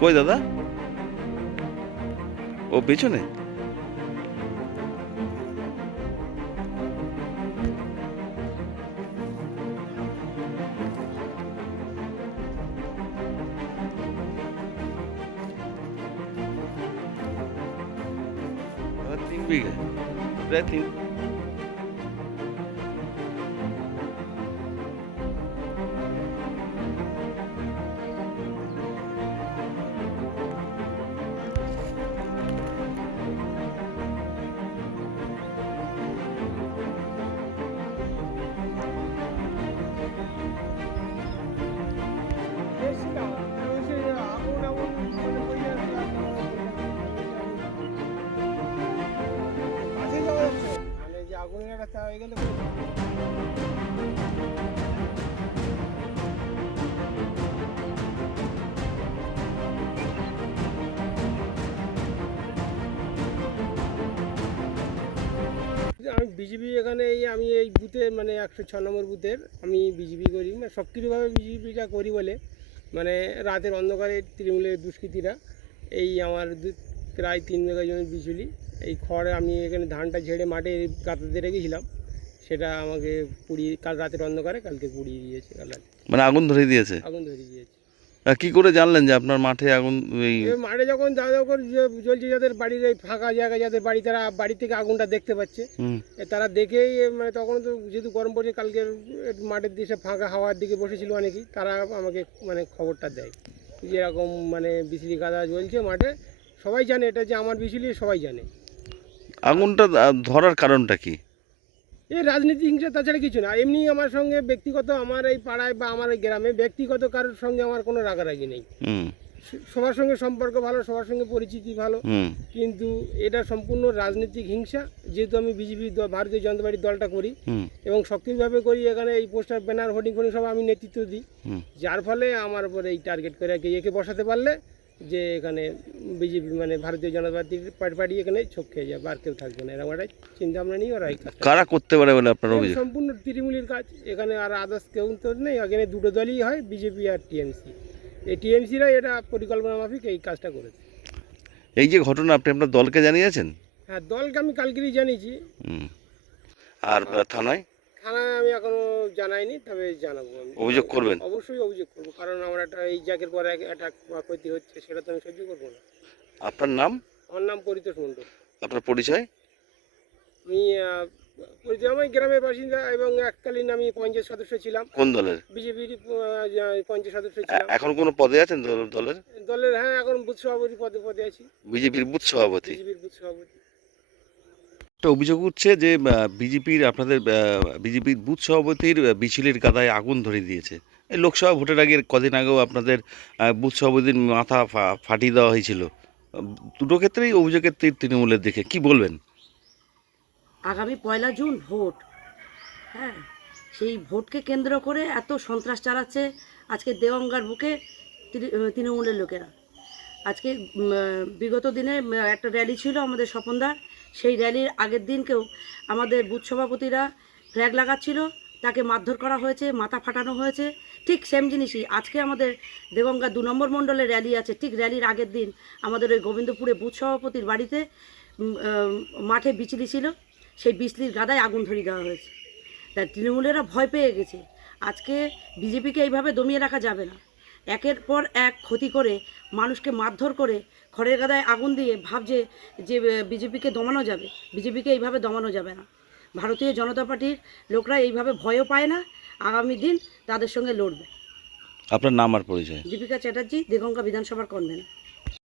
কই দাদা? ও পেছনে? তিন বিঘে, প্রায় তিন। আমি বিজেপি এখানে আমি এই বুথে মানে 106 নম্বর বুথের আমি বিজেপি করি, মানে সক্রিয়ভাবে বিজেপিটা করি বলে মানে রাতের অন্ধকারে তৃণমূলের দুষ্কৃতীরা এই আমার প্রায় 3 বিঘা জমি বিচুলি এই খড় আমি এখানে ধানটা ঝেড়ে মাঠে গাঁতাতে রেখেছিলাম, সেটা আমাকে পুড়িয়ে কাল রাতের অন্ধকারে কালকে পুড়িয়ে দিয়েছে। কাল রাতে মানে আগুন ধরিয়ে দিয়েছে? আগুন ধরিয়ে দিয়েছে। কি করে জানলেন যে আপনার মাঠে আগুন? মাঠে যখন দাদা করে জ্বলছে, যাদের বাড়ির এই ফাঁকা জায়গা, যাদের বাড়ি, তারা বাড়ি থেকে আগুনটা দেখতে পাচ্ছে। তারা দেখেই মানে তখন তো যেহেতু গরম পড়ছে, কালকে মাঠের দিকে ফাঁকা হাওয়ার দিকে বসেছিল অনেকেই, তারা আমাকে মানে খবরটা দেয় যে এরকম মানে বিচুলি গাদা জ্বলছে মাঠে। সবাই জানে এটা যে আমার বিচুলি, সবাই জানে। আগুনটা ধরার কারণটা কি? এই রাজনীতি হিংসা, তাছাড়া কিছু না। এমনি আমার সঙ্গে ব্যক্তিগত, আমার এই পাড়ায় বা আমার এই গ্রামে ব্যক্তিগত কারোর সঙ্গে আমার কোনো রাগারাগি নেই। সবার সঙ্গে সম্পর্ক ভালো, সবার সঙ্গে পরিচিতি ভালো, কিন্তু এটা সম্পূর্ণ রাজনৈতিক হিংসা। যেহেতু আমি বিজেপি ভারতীয় জনতা পার্টির দলটা করি এবং সক্রিয়ভাবে করি, এখানে এই পোস্টার ব্যানার হোর্ডিং ফোর্ডিং সব আমি নেতৃত্ব দিই, যার ফলে আমার উপরে এই টার্গেট করে একে বসাতে পারলে যে এখানে বিজেপি মানে ভারতীয় জনতা পার্টি এখানে ছোপ খেয়ে যাবে, আর কেউ থাকবে না, এরকম একটা চিন্তা ভাবনা নিয়ে ওরা এই কাজ কারা করতে পারে বলে আপনার অভিযোগ? সম্পূর্ণ তৃণমূলের কাজ এখানে, আর আদার্স কেউ তো নেই। এখানে দুটো দলই হয়, বিজেপি আর টিএমসি। এই টিএমসিরা এটা পরিকল্পনা মাফিক এই কাজটা করেছে। এই যে ঘটনা, আপনি আপনার দলকে জানিয়েছেন? হ্যাঁ, দলকে আমি কালকেই জানিয়েছি। আর থানায়? থানায় আমি এখনো জানাইনি, তবে জানাবো। আমি অভিযোগ করবেন? অবশ্যই অভিযোগ করবো, কারণ আমার একটা এই জায়গার পরে একটা ক্ষতি হচ্ছে, সেটা তো আমি সহ্য করবো না। আপনার নাম? আমার নাম পরিতোষ মণ্ডল। আপনার পরিচয়? আমি পরিচয়, আমি গ্রামের বাসিন্দা এবং এককালীন আমি পঞ্চায়েত সদস্য ছিলাম। কোন দলের? বিজেপির পঞ্চায়েত সদস্য ছিলাম। এখন কোনো পদে আছেন দলের? দলের, হ্যাঁ, এখন বুথ সভাপতি পদে আছি। বিজেপির বুথ সভাপতি? বিজেপির বুথ সভাপতি। একটা অভিযোগ উঠছে যে আপনাদের বিজেপির বুথ সভাপতির বিচুলির গাদায় আগুন ধরে দিয়েছে। এই লোকসভা ভোটের আগে কদিন আগেও আপনাদের বুথ সভাপতির মাথা ফাটিয়ে দেওয়া হয়েছিল। দুটো ক্ষেত্রেই অভিযোগের তীর তৃণমূলের দিকে, কি বলবেন? আগামী 1 জুন ভোট, হ্যাঁ, সেই ভোটকে কেন্দ্র করে এত সন্ত্রাস চালাচ্ছে আজকে দেওয়াঙ্গার বুকে তৃণমূলের লোকেরা। আজকে বিগত দিনে একটা র্যালি ছিল আমাদের স্বপনদার, সেই র্যালির আগের দিনকেও আমাদের বুথ সভাপতিরা ফ্ল্যাগ লাগাচ্ছিল, তাকে মারধর করা হয়েছে, মাথা ফাটানো হয়েছে। ঠিক সেম জিনিসই আজকে আমাদের দেগঙ্গা 2 নম্বর মণ্ডলের র্যালি আছে, ঠিক র্যালির আগের দিন আমাদের ওই গোবিন্দপুরে বুথ সভাপতির বাড়িতে মাঠে বিচলি ছিল, সেই বিচলির গাদায় আগুন ধরিয়ে দেওয়া হয়েছে। তাই তৃণমূলেরা ভয় পেয়ে গেছে। আজকে বিজেপিকে এইভাবে দমিয়ে রাখা যাবে না। একের পর এক ক্ষতি করে, মানুষকে মারধর করে, খড়ের গাদায় আগুন দিয়ে ভাবছে যে বিজেপিকে দমানো যাবে। বিজেপিকে এইভাবে দমানো যাবে না। ভারতীয় জনতা পার্টির লোকরা এইভাবে ভয়ও পায় না, আগামী দিন তাদের সঙ্গে লড়বে। আপনার নাম আর পরিচয়? দীপিকা চ্যাটার্জি, দেগঙ্গা বিধানসভার কনভেনর।